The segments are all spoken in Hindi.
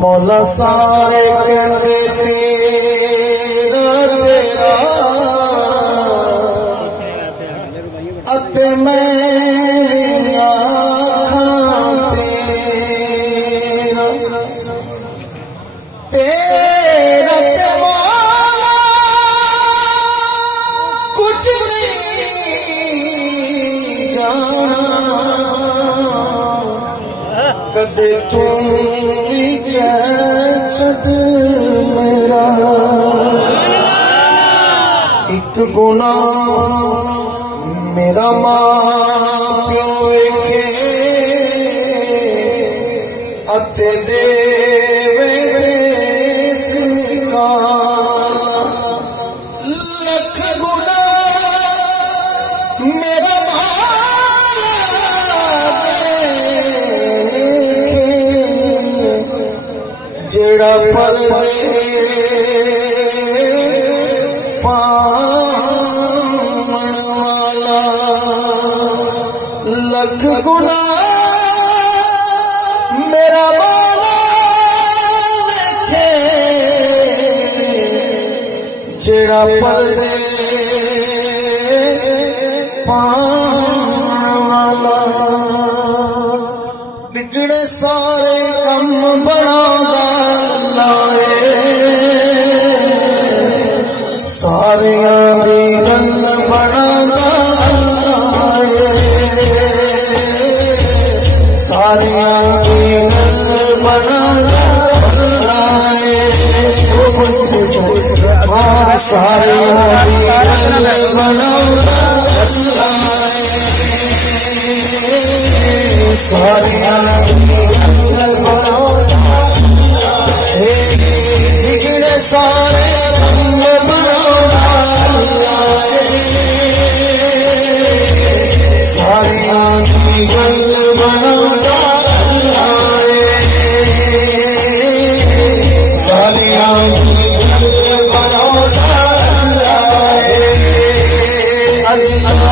मौला सारे कहते तेरा तेरा अते मैं आखां तेरा तेरा ते मौला कुछ नहीं जाना कदे तुम मेरा एक गुना मेरा मां प्यो वेखे अते देवे लख गुना मेरा जेड़ा पल पावन वाला लख गुना मेरा वाला जेड़ा पल पावन वाला बिगड़े सारे कम बनादा सारिया दी गल बनादा सारिया दी गल बनादा सारिया दी गल बनादा सारिया दी गल बनादा बिगड़े सारे सारिया की गल बनादा सारिया की गल बनादा अल्लाह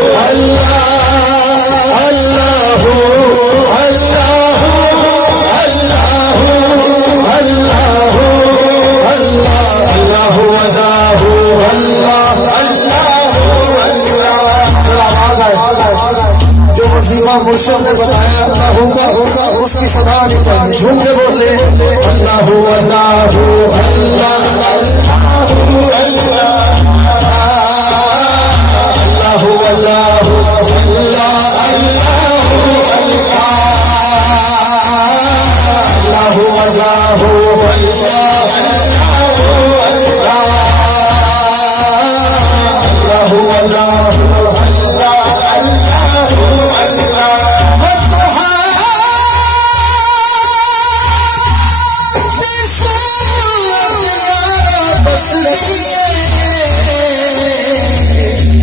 अल्लाह मुर्शिद ने बताया अल्लाह होगा उसकी सदा नहीं चाहिए झूम के बोले अल्लाह अल्लाह अल्लाह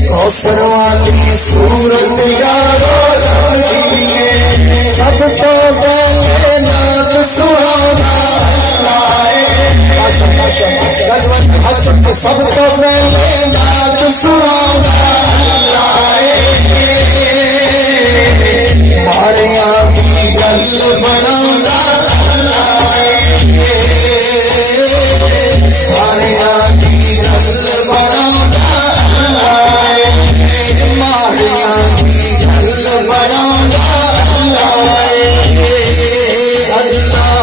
कौसर वाली सूरत यारो सब तो पहले नाथ सुहाना सब तो पहले नाथ सुहाना माड़िया की गल बनाना सारिया की गल बनाना माड़िया की गल बनाना अल्लाह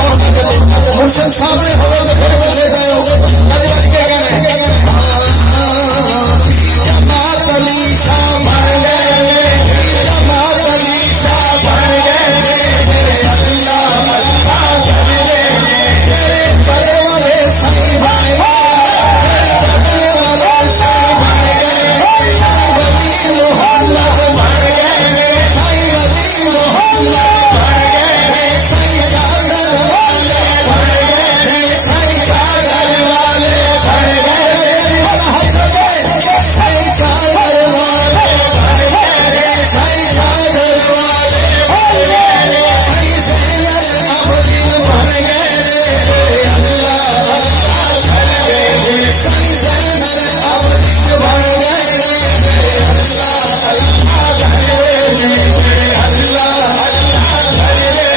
मुर्शिद सामने हो तो फिर बोले गए हो नजर के गए जमात अली शाह बन गए जमात अली शाह बन गए मेरे अल्लाह अल्लाह बन गए मेरे चले वाले सही बन गए चले वाले सही बन गए साईं वली मोहम्मद बन गए साईं वली मोहम्मद बन गए साईं चादर वाले बन गए साईं चादर वाले बन गए हाथ चले साईं चादर वाले बन गए साईं चादर वाले बन गए साईं ज़ैनुल आबिदीन बन गए अल्लाह अल्लाह बन गए साईं ज़ैनुल आबिदीन बन गए अल्लाह अल्लाह बन गए अल्लाह अल्लाह बन गए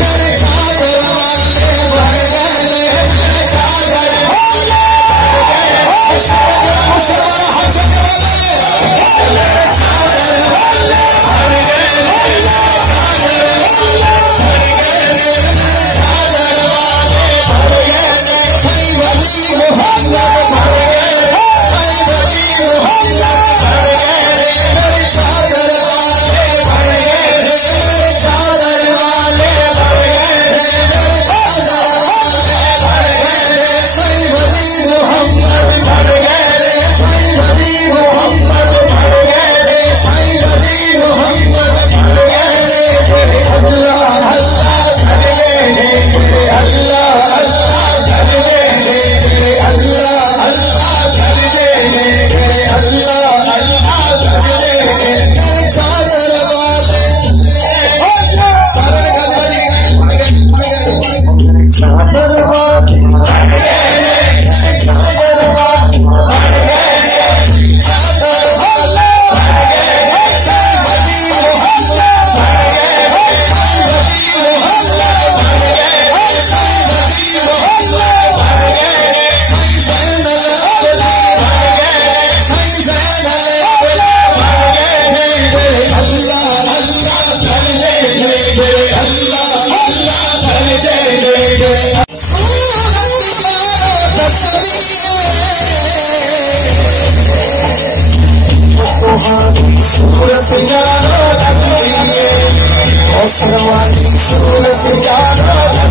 मेरे चादर वाले बन गए मेरे चादर वाले मुशर्रफ हाथ चले मेरे चादर वाले बन गए मेरे चादर वाले बन गए मेरे चादर वाले बन गए साईं वली मोहम्मद बन गए साईं वली मोहम्मद बन गए मेरे चादर वाले बन गए मेरे चादर वाले बन गए मेरे चादर वाले बन गए साईं वली मोहम्मद बन गए साईं वली मोहम्मद बन गए साईं वली मोहम्मद बन गए अल्लाह अल्लाह बन गए अल्लाह अल्लाह बन गए अल्लाह अल्लाह बन गए अल्लाह अल्लाह बन गए मेरे चादर वाले सारे गजवाली चादर वाले बन गए चादर वाले बन गए चादर वाले बन गए साईं वली मोहम्मद बन गए साईं वली मोहम्मद बन गए साईं वली मोहम्मद बन गए साईं ज़ैनुल आबिदीन बन गए साईं ज़ैनुल आबिदीन बन गए अल्लाह अल्लाह बन गए अल्लाह अल्लाह बन गए सूरत यारो तस्वीर तुम्हारी सूरत यारो तस्वीर और सरवानी सूरत यारो